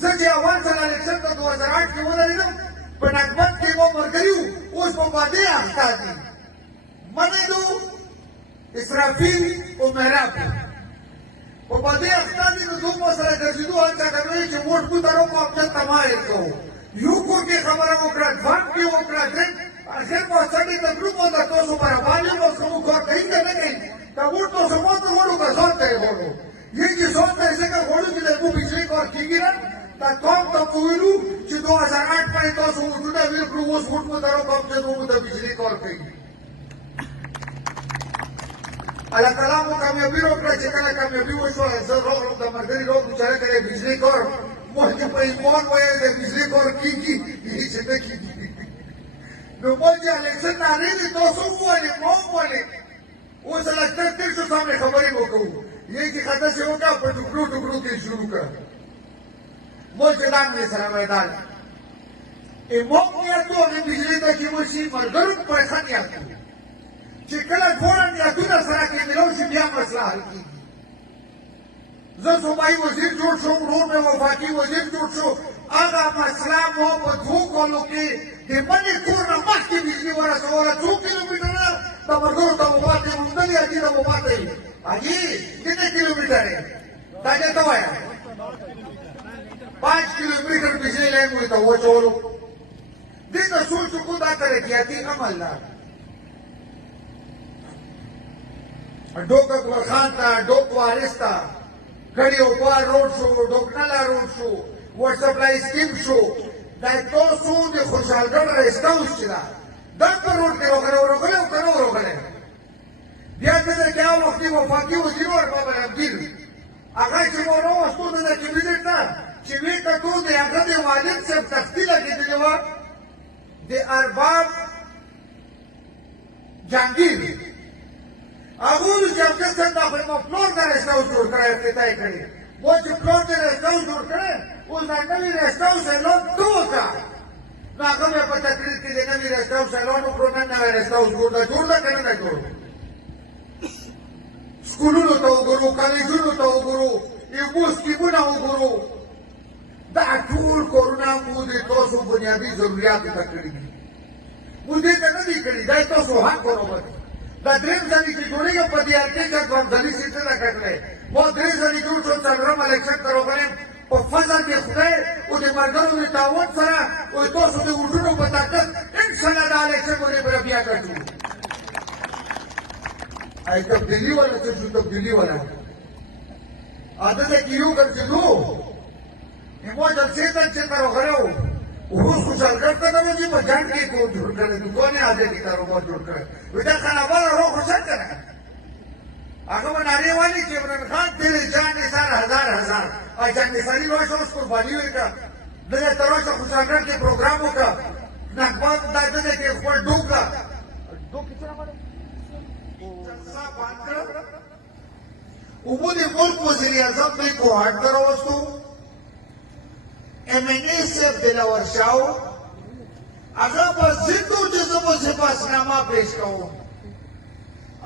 زه چې اول ځل الیکشن په 2008 کې ولرېدم په نقبت کې مو ملګري وو اوس په باندې اخته دي منېدو اسرافیل او محراب په باندې اخته دي نو دوی مو سره ګرځېدو هلته کوي چې ووټ کو درو په خپل تمایل کوو یو کور کې خبره وکړه دوام کې وکړه درې اخر مو سړي ته ګروپ مو د تاسو برابرې مو سمو کار کوي که نه کوي دا ووټ تاسو مو ته وړو که ځان ته یې وړو یې چې ځان ته یې ځکه وړو چې د مو بجلي کار کېږي نه دا قوم ته مو ویلو چې 2008 باندې تاسو ووټونه ویل کړو اوس ووټ مو درو کوم چې مو د بجلي کار کوي الله تعالی مو کامیابي وکړه چې کله کامیابي وشوه زه راغلم د ملګري راغلو چې هلکه د بجلي کار مو چې په ایمان ویل د بجلي کار کېږي چې نه کېږي نو مو چې الیکشن نارې دي تاسو وویلې ما وویلې اوس لښکر تېر شو سامنے خبرې مو کوو یې چې خطه چې وکړه په ټوکرو ټوکرو کې شروع کړه مو چې دام دې سره میدان امام نیت و هغې بجلي ته چې وشي ملګرو پیسه نیت و چې کله ټوله نیتونه سره کې ملو شي بیا مسله حل کېږي زه صوبایي وزیر جوړ شوم ورور مې وفاقي وزیر جوړ شو هغه مسله مو په 2 کالو کې د بلې کور نه مخکې بجلي ورسوله 2 کیلومتره د ملګرو ته مو پاتې موندلې حاجي ته مو پاتې حاجي کتنے کیلومتر ہے دا دې ته وایه 5 کیلومتر بجلي لائن مو ته واچولو دې ته سوچ وکړو دا ترقیاتي عمل ده ډوک اکبر خان ته ډوک وارث ته کړي اوپار روډ شو ډوکنالا روډ شو واټ سپلای سکیم شو دا تاسو د خوشحالګړ رسټ هاوس چې ده دا په روډ کې راغلی او که نه راغلی بیا دلته کې هغه وختي وفاقي وزیر و ارباب الحمدین هغه چې مو راوستو دلته کابینټ ته چې ویې کتو د هغه د والد صاحب تختي لګېدلې وه د ارباب جهانګیر هغه ویل چې افضل صاحب دا خو ما پلور ته رسټ هاوس جوړ کړی افتتاح یې کړی مو چې پلور ته رسټ هاوس جوړ کړی اوس دا نوي رسټ هاوس اعلان ته وکړه نو هغه مې په تقریر کې د نوي رسټ هاوس اعلان وکړو نن نوی رسټ هاوس جوړ ده که نه ده جوړ سکولونو ته وګورو کالجونو ته وګورو ایبو سکیمونه وګورو دا ټول کارونه مو د تاسو بنیادي ضرورتو ته کړي دي مو دې ته نه دي کړي دا تاسو حق برابر دی دا درېیم ځلې چې جوړېږي په دې هلکې کې ځوانځلي سیټ نه کټلی ما 3 ځلې جوړ شو څلورم الیکشن ته راغلی په فضل د خدای او د ملګرو د تعاون سره وایي تاسو د ووټونو په طاقت انشاءالله دا الیکشن به دې بیا ګټو ای تبدیلي ولا څه شو تبدیلي ولا دلته کې یو ګرځېدو ما جلسې ته چې ته راغلی وو اوس خوشحالګړ ته نه وځي په جنګ کې کور جوړ کړی دوکانې حاجتي کاروبار جوړ کړی وایي دا خانهباره رو خوشحال که نه هغه به نارې والي چې عمران خان تیرې جان نثار هزار جان نثاري راشه اوس قرباني وکړه دلته ته راشه خوشحالګړ کې پروګرام وکړه نقبات دا دلته کې خپل ډوک کړه عمومي ملک وزیر اعظم میں کوہاٹ دروستو MNA سے دلاور شاو اگر بس زندو جزم سے پاسنامہ پیش کرو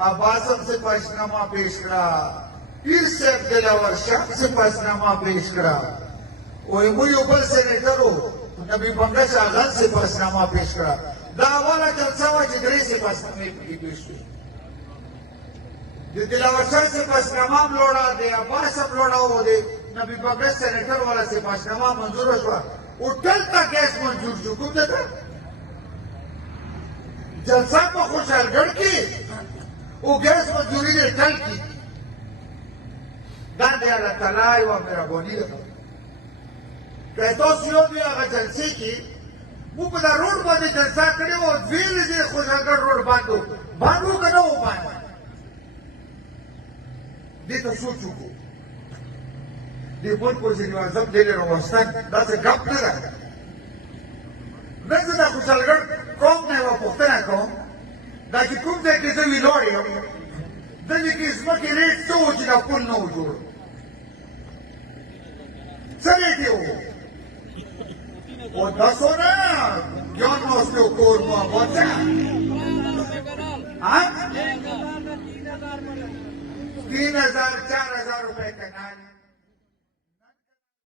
آباسم سے پاسنامہ پیش کرا پیر سے دلاور شاو سے پاسنامہ پیش کرا اویموی اوپر سینیٹر ہو نبی بنگش آغاز سے پاسنامہ پیش کرا داوالا جلسہ و جدری سے پاسنامہ پیش کرا د دلاور شاه سے پاسنامه لوړه د عباس هم لوړه و د نبی بګر سینیټر والا سے پاسنامه منظوره شوه هوټل ته ګیس منظور شو کوم ته جلسه په خوشحالګړ کې او ګیس منظوري د ټل کې دا د الله تعالی یوه مهرباني ده که تاسو یو دی هغه جلسې کې موږ په دا روډ باندې جلسه کړې وه دوې ورځې د خوشحالګړ روډ بند و بند و که نه و بند دې ته سوچ وکړو د ملک وزیر اعظم دې راوستل داسې ګپ نه ده نه زه د خوشحالګړ قوم نه یوه پوښتنه کوم دا چې کوم ځای کې زه ولاړ یم دلته کې ځمکې ریټ څه و چې دا پل نه و جوړ څه ریټ یې و o da sonra yan nostru koruma bota. Ha? 3000 4000 रुपए कनाल